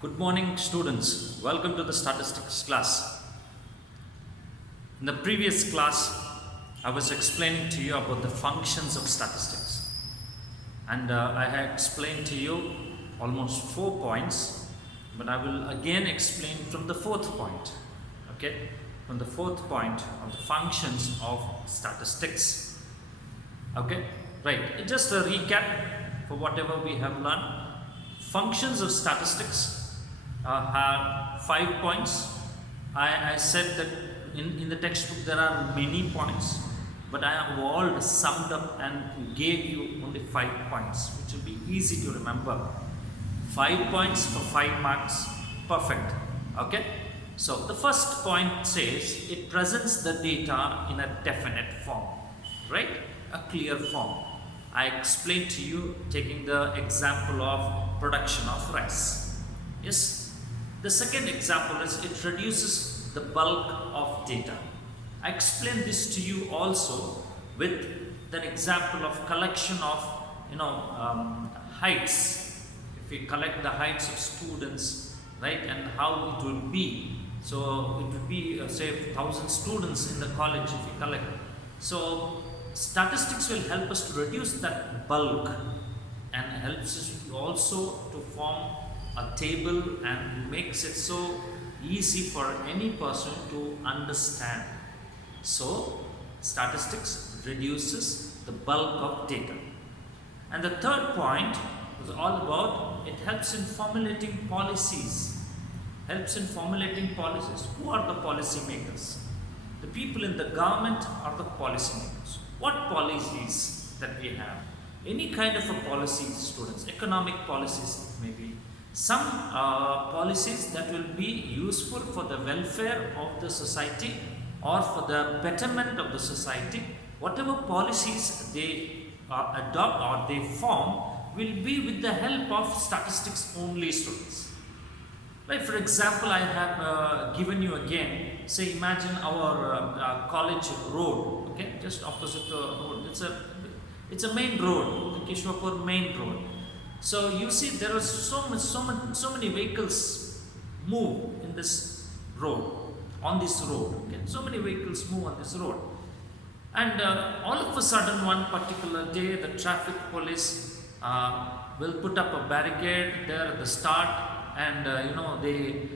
Good morning, students. Welcome to the statistics class. In the previous class, I was explaining to you about the functions of statistics, and I had explained to you almost 4 points, but I will again explain from the fourth point. Okay, from the fourth point of the functions of statistics. Okay, right. Just a recap for whatever we have learned. Functions of statistics have 5 points. I said that in the textbook there are many points, but I have all summed up and gave you only 5 points, which will be easy to remember. 5 points for 5 marks, perfect. Okay, so the first point says it presents the data in a definite form, right? A clear form. I explained to you taking the example of production of rice. Yes. The second example is it reduces the bulk of data. I explained this to you also with an example of collection of heights. If we collect the heights of students, right, and how it will be. So it would be say 1,000 students in the college if we collect. So statistics will help us to reduce that bulk and helps us also to form a table and makes it so easy for any person to understand. So statistics reduces the bulk of data. And the third point was all about it helps in formulating policies. Helps in formulating policies. Who are the policy makers? The people in the government are the policy makers. What policies that we have? Any kind of a policy, students, economic policies maybe. Some policies that will be useful for the welfare of the society or for the betterment of the society. Whatever policies they adopt or they form will be with the help of statistics only, students. Like for example, I have given you again, say imagine our college road, okay, just opposite the road. It's a main road, the Kishwapur main road. So you see there are so many vehicles move in this road, on this road. Okay, so many vehicles move on this road, and all of a sudden one particular day the traffic police will put up a barricade there at the start, and they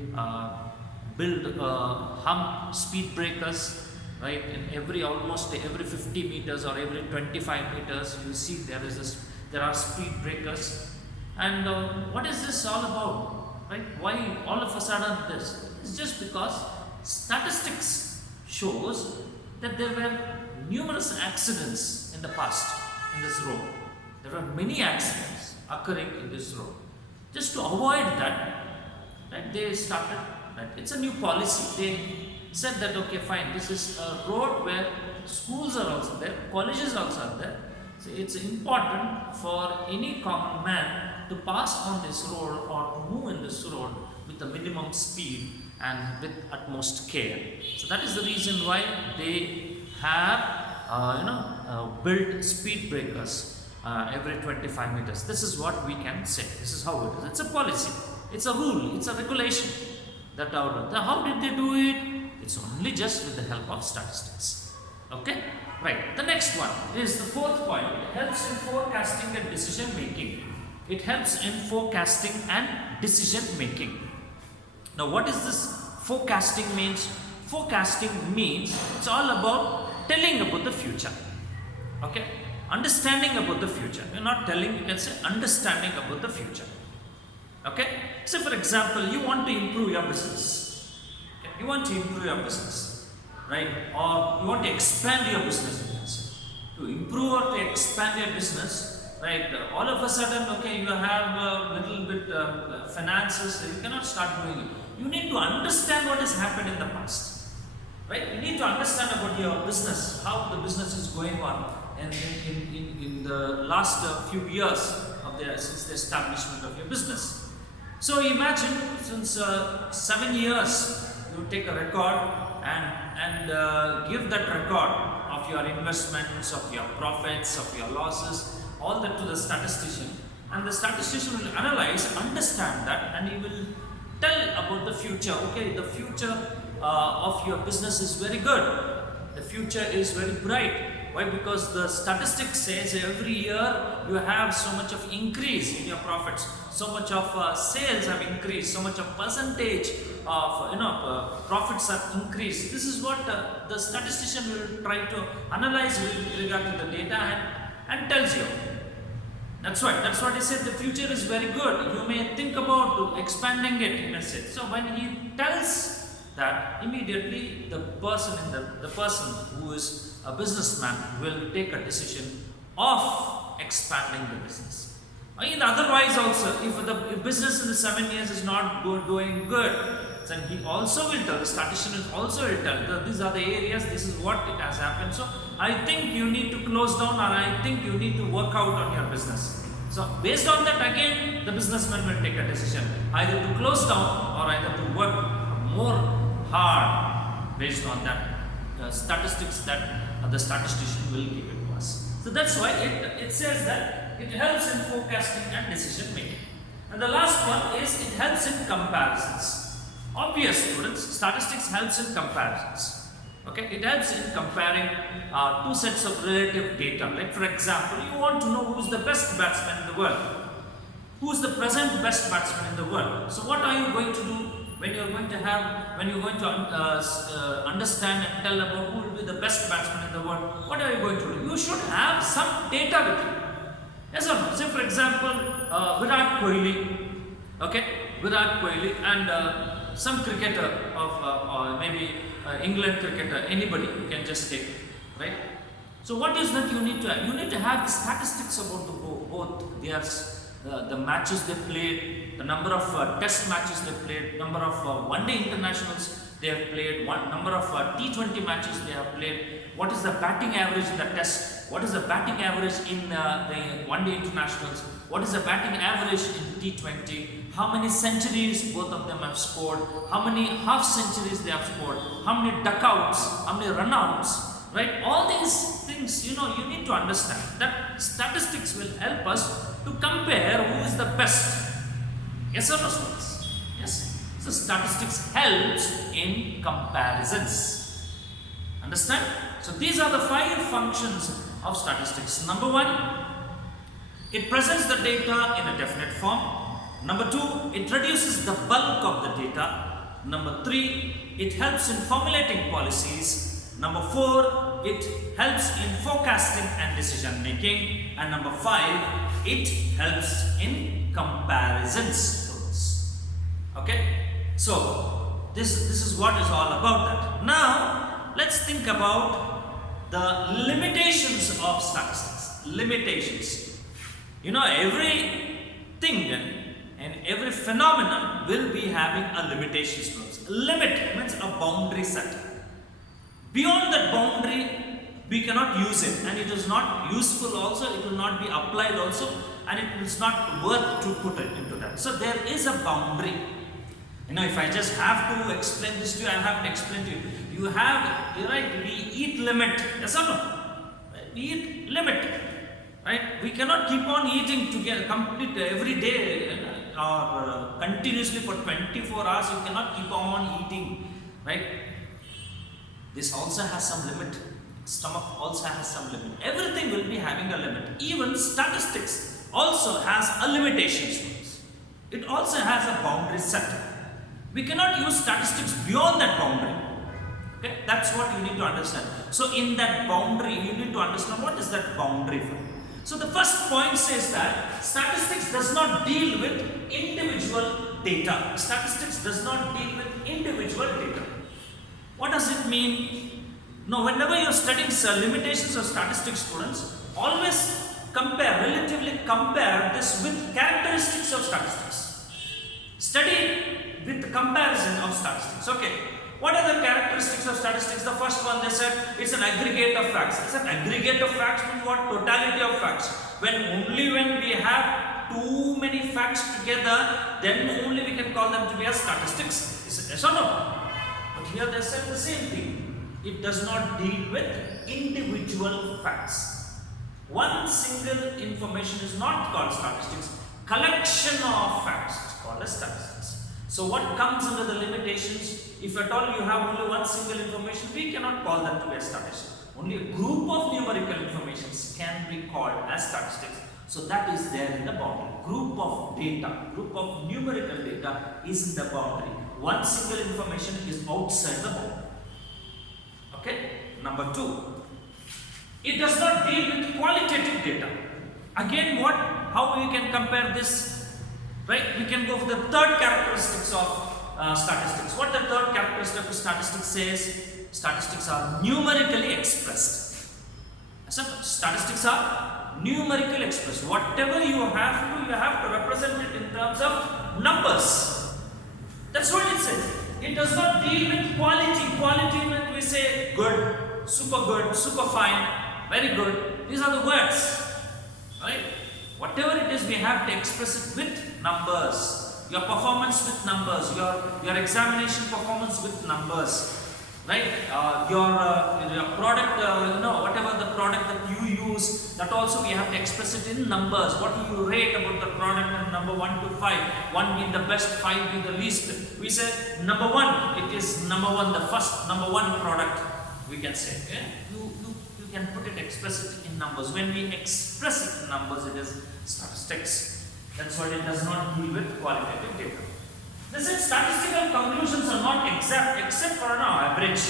build hump speed breakers, right? In almost every 50 meters or every 25 meters, you see there are speed breakers. And what is this all about, right? Why all of a sudden this? It's just because statistics shows that there were numerous accidents in the past in this road. There were many accidents occurring in this road. Just to avoid that, right, they started, right, it's a new policy. They said that okay, fine, this is a road where schools are also there, colleges also are there. So it's important for any common man to pass on this road or to move in this road with the minimum speed and with utmost care. So that is the reason why they have built speed breakers every 25 meters. This is what we can say. This is how it is. It's a policy. It's a rule. It's a regulation. How did they do it? It's only just with the help of statistics. Okay? Right. The next one is the fourth point. It helps in forecasting and decision making. It helps in forecasting and decision making. Now, what is this forecasting means? Forecasting means it's all about telling about the future. Okay? Understanding about the future. You're not telling, you can say understanding about the future. Okay? So, for example, you want to improve your business. Okay? You want to improve your business, right? Or you want to expand your business, you can say. To improve or to expand your business, right? All of a sudden, okay, you have a little bit finances, you cannot start doing it. You need to understand what has happened in the past, right? You need to understand about your business, how the business is going on in the last few years since the establishment of your business. So imagine since 7 years, you take a record and give that record of your investments, of your profits, of your losses, all that to the statistician, and the statistician will analyze, understand that, and he will tell about the future. Okay, the future of your business is very good. The future is very bright. Why? Because the statistics says every year you have so much of increase in your profits, so much of sales have increased, so much of percentage of profits have increased. This is what the statistician will try to analyze with regard to the data and tells you. That's why. That's what he said. The future is very good. You may think about expanding it. He may say. So when he tells that, immediately the person who is a businessman will take a decision of expanding the business. Otherwise also, if the business in the 7 years is not going good, then he also will tell, the statistician also will tell, these are the areas, this is what it has happened. So I think you need to close down, or I think you need to work out on your business. So based on that, again the businessman will take a decision either to close down or either to work more hard based on that statistics that the statistician will give it to us. So that's why it says that it helps in forecasting and decision making. And the last one is it helps in comparisons. Obvious, students, statistics helps in comparisons. Okay, it helps in comparing two sets of relative data. Like for example, you want to know who is the best batsman in the world, who is the present best batsman in the world. So what are you going to do when you're going to understand and tell about who will be the best batsman in the world? What are you going to do? You should have some data with you. Yes or no? Say for example, Virat Kohli, okay, Virat Kohli and some cricketer of or maybe England cricketer, anybody you can just take, right? So what is that you need to have? You need to have the statistics about both the matches they played, the number of test matches they played, number of one-day internationals they have played, number of T20 matches they have played, what is the batting average in the test, what is the batting average in the one-day internationals, what is the batting average in T20, how many centuries both of them have scored, how many half centuries they have scored, how many duckouts, how many runouts, right? All these things, you need to understand that statistics will help us to compare who is the best. Yes or no, students? Yes. So statistics helps in comparisons. Understand? So these are the 5 functions of statistics. Number 1, it presents the data in a definite form. Number 2, it reduces the bulk of the data. Number 3, it helps in formulating policies. Number 4, it helps in forecasting and decision making. And number 5, it helps in comparisons. Okay? So this is what is all about that. Now let's think about the limitations of statistics. Limitations. Everything and every phenomenon will be having a limitation. Limit means a boundary set. Beyond that boundary, we cannot use it, and it is not useful also, it will not be applied also, and it is not worth to put it into that. So there is a boundary. If I just have to explain this to you, I have to explain to you. You're right, we eat limit. Yes or no? We eat limit. Right? We cannot keep on eating together complete every day or continuously for 24 hours. You cannot keep on eating. Right? This also has some limit. Stomach also has some limit. Everything will be having a limit. Even statistics also has a limitation. It also has a boundary set. We cannot use statistics beyond that boundary. Okay, that's what you need to understand. So in that boundary, you need to understand what is that boundary for. So the first point says that statistics does not deal with individual data. Statistics does not deal with individual data. What does it mean? Now, whenever you are studying limitations of statistics, students, always relatively compare this with characteristics of statistics. Study with the comparison of statistics. Okay, what are the characteristics of statistics? The first one, they said it's an aggregate of facts. It's an aggregate of facts means what? Totality of facts. Only when we have too many facts together, then only we can call them to be as statistics. Is it yes or no? But here they said the same thing. It does not deal with individual facts. One single information is not called statistics. Collection of facts is called as statistics. So what comes under the limitations? If at all you have only one single information, we cannot call that to be a statistic. Only a group of numerical informations can be called as statistics. So that is there in the boundary. Group of data, group of numerical data is in the boundary. One single information is outside the boundary. Okay. Number 2. It does not deal with qualitative data. Again, how we can compare this? Right? We can go for the third characteristics of statistics. What the third characteristic of statistics says? Statistics are numerically expressed. Statistics are numerically expressed. Whatever you have to represent it in terms of numbers. That's what it says. It does not deal with quality. Quality when we say good, super fine, very good. These are the words. Right? Whatever it is, we have to express it with numbers. Your performance with numbers. Your examination performance with numbers. Right? Your product, whatever the product that you use, that also we have to express it in numbers. What do you rate about the product and number 1 to 5? 1 being the best, 5 being the least. We say number 1, it is number 1, the first number 1 product, we can say. Okay? You can put it, express it in numbers. When we express it in numbers, it is statistics. That's why it does not deal with qualitative data. They said statistical conclusions are not exact except for an average.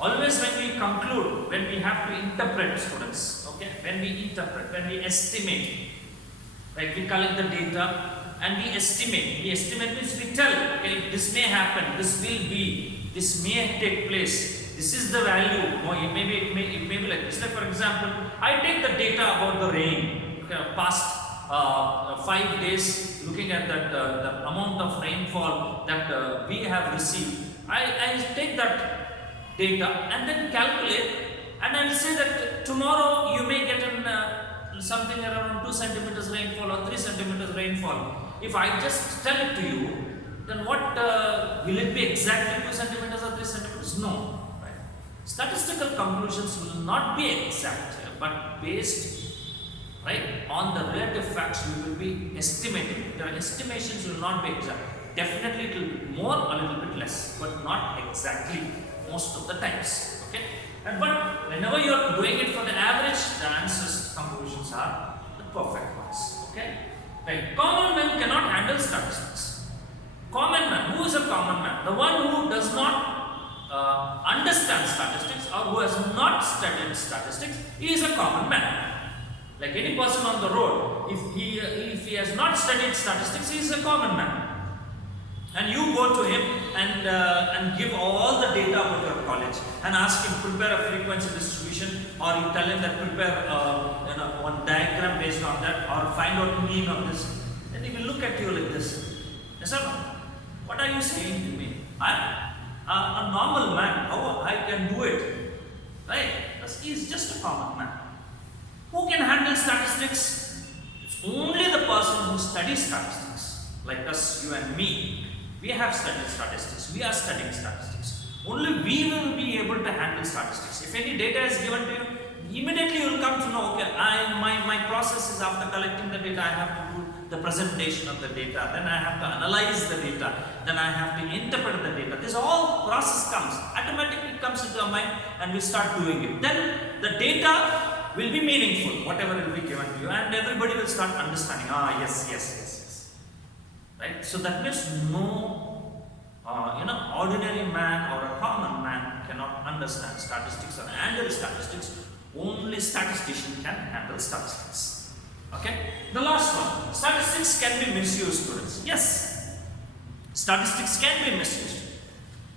Always when we conclude, when we have to interpret, students, okay, when we interpret, when we estimate, like we collect the data and we estimate. We estimate means we tell, okay, this may happen, this will be, this may take place, this is the value. No, it may be like this. Like for example, I take the data about the rain, okay, past 5 days, looking at that the amount of rainfall that we have received. I take that data and then calculate, and I will say that tomorrow you may get something around 2 centimeters rainfall or 3 centimeters rainfall. If I just tell it to you, then what will it be exactly 2 centimeters or 3 centimeters? No. Right? Statistical conclusions will not be exact, but based on the relative facts we will be estimating. The estimations will not be exact. Definitely it will be more, a little bit less, but not exactly most of the times. Okay? But whenever you are doing it for the average, the answers, conclusions are the perfect ones. Okay? Right. Common man cannot handle statistics. Common man. Who is a common man? The one who does not understand statistics or who has not studied statistics, he is a common man. Like any person on the road, if he has not studied statistics, he is a common man. And you go to him and give all the data about your college and ask him prepare a frequency distribution, or you tell him that prepare one diagram based on that, or find out the mean of this. Then he will look at you like this. Yes or no? What are you saying to me? I'm a normal man. How I can do it? Right? Because he is just a common man. Who can handle statistics? It's only the person who studies statistics. Like us, you and me. We have studied statistics. We are studying statistics. Only we will be able to handle statistics. If any data is given to you, immediately you will come to know, okay, my process is after collecting the data, I have to do the presentation of the data. Then I have to analyze the data. Then I have to interpret the data. This whole process comes. Automatically comes into our mind and we start doing it. Then the data will be meaningful, whatever will be given to you, and everybody will start understanding. Yes. Right? So that means no, ordinary man or a common man cannot understand statistics or handle statistics. Only statistician can handle statistics. Okay? The last one, statistics can be misused, students. Yes, statistics can be misused.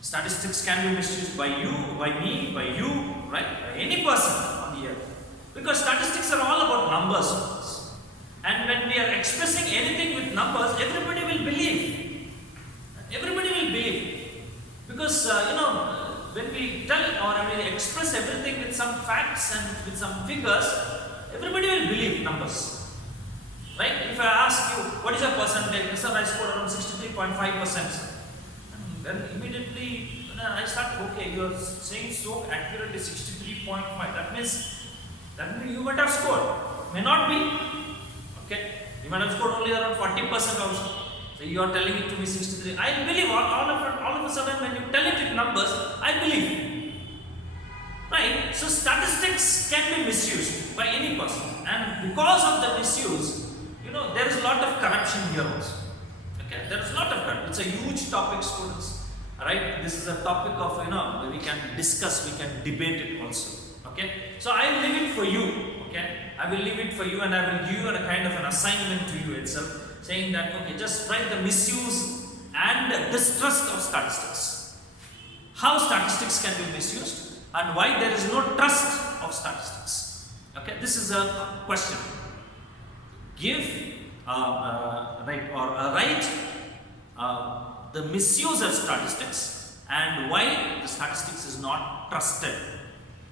Statistics can be misused by you, by me, by you, right? By any person on the earth. Because statistics are all about numbers. And when we are expressing anything with numbers, everybody will believe. Everybody will believe. Because, when we tell or when we express everything with some facts and with some figures, everybody will believe numbers. Right? If I ask you, what is your percentage? Sir, I scored around 63.5%. Then immediately I start, okay, you are saying so accurately 63.5. That means you might have scored. May not be. Okay. You might have scored only around 40% also. So You are telling it to me 63. I believe all of a sudden when you tell it in numbers, I believe. Right? So statistics can be misused by any person, and because of the misuse, there is a lot of corruption here also. Okay, there is a lot of corruption. It's a huge topic, students. Right? This is a topic of we can discuss, we can debate it also. Okay, so I will leave it for you. Okay, I will leave it for you, and I will give you a kind of an assignment to you itself, saying that just write the misuse and distrust of statistics. How statistics can be misused, and why there is no trust of statistics. Okay, this is a question. Give write the misuse of statistics and why the statistics is not trusted.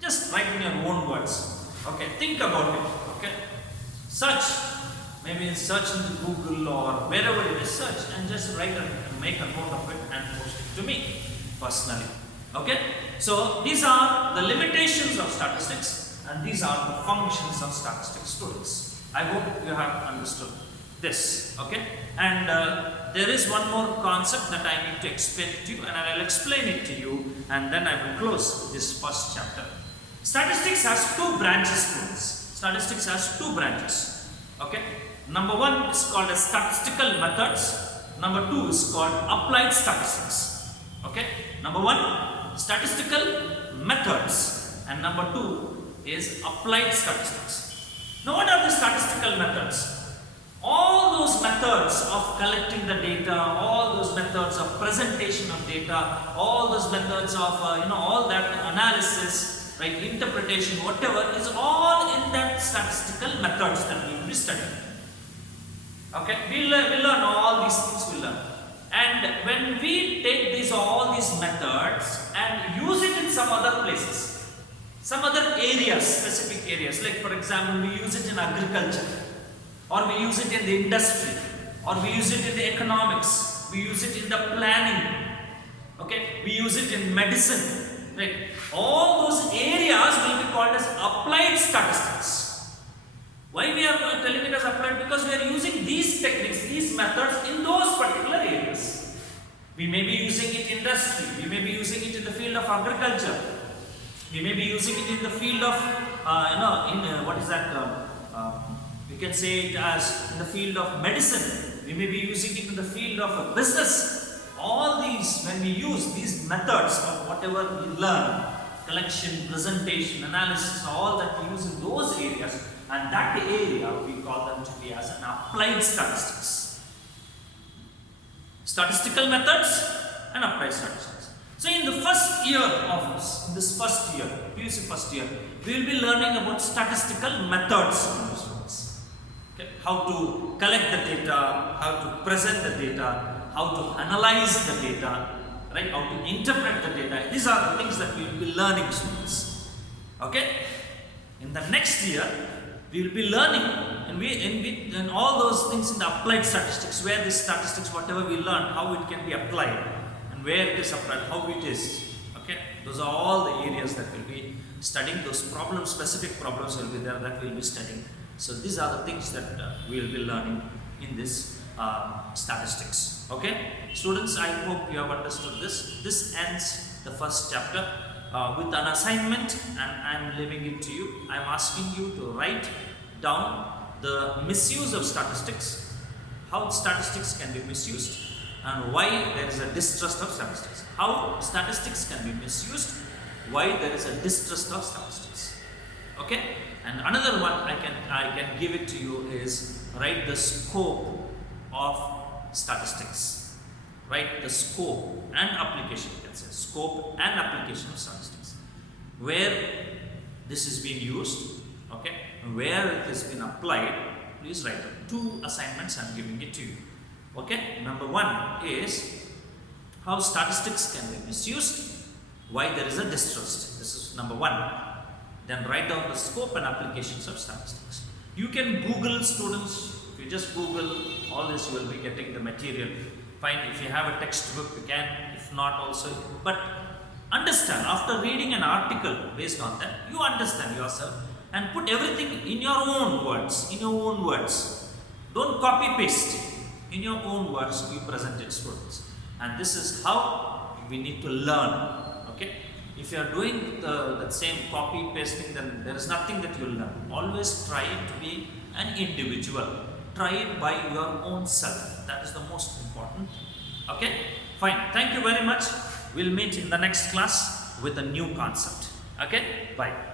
Just write in your own words. Okay, think about it. Okay, search, maybe search in Google or wherever it is, search and just write and make a note of it and post it to me personally. Okay, so these are the limitations of statistics and these are the functions of statistics, students. I hope you have understood this. Okay, and there is one more concept that I need to explain to you, and I will explain it to you, and then I will close this first chapter. Statistics has two branches, students. Statistics has two branches. Okay, number one is called as statistical methods. Number two is called applied statistics. Okay, number one, statistical methods, and number two is applied statistics. Now, what are the statistical methods? All those methods of collecting the data, all those methods of presentation of data, all those methods of all that analysis, right, interpretation, whatever, is all in that statistical methods that we will be studying. Okay, we learn all these things. We learn, and when we take all these methods and use it in some other places, some other areas, specific areas, like for example, we use it in agriculture, or we use it in the industry, or we use it in the economics, we use it in the planning, okay, we use it in medicine, right? All those areas will be called as applied statistics. Why we are telling it as applied? Because we are using these techniques, these methods in those particular areas. We may be using it in industry, we may be using it in the field of agriculture, we may be using it in the field of, we can say it as in the field of medicine. We may be using it in the field of business. All these, when we use these methods of whatever we learn, collection, presentation, analysis, all that we use in those areas, and that area we call them to be as an applied statistics. Statistical methods and applied statistics. So in the first year of this, in this first year, PUC first year, we will be learning about statistical methods. Okay, how to collect the data, how to present the data, how to analyze the data, right? How to interpret the data. These are the things that we will be learning, students. Okay? In the next year, we will be learning and all those things in the applied statistics, where this statistics, whatever we learn, how it can be applied, and where it is applied, how it is. Okay? Those are all the areas that we'll be studying. Those problems, specific problems will be there that we'll be studying. So these are the things that we will be learning in this statistics. Okay, students, I hope you have understood this. This ends the first chapter with an assignment, and I am leaving it to you. I am asking you to write down the misuse of statistics, how statistics can be misused, and why there is a distrust of statistics. How statistics can be misused, why there is a distrust of statistics. Okay. And another one I can give it to you is write the scope of statistics. Write the scope and application, you can say scope and application of statistics. Where this is being used, okay, where it has been applied, please write it. 2 assignments I am giving it to you. Okay, number 1 is how statistics can be misused, why there is a distrust. This is number 1. Then write down the scope and applications of statistics. You can Google, students. If you just Google all this, you will be getting the material. Fine, if you have a textbook, you can. If not, also. But understand, after reading an article based on that, you understand yourself and put everything in your own words. In your own words. Don't copy paste. In your own words, you present it, students. And this is how we need to learn. Okay? If you are doing the same copy pasting, then there is nothing that you will learn. Always try to be an individual. Try it by your own self. That is the most important. Okay? Fine. Thank you very much. We'll meet in the next class with a new concept. Okay? Bye.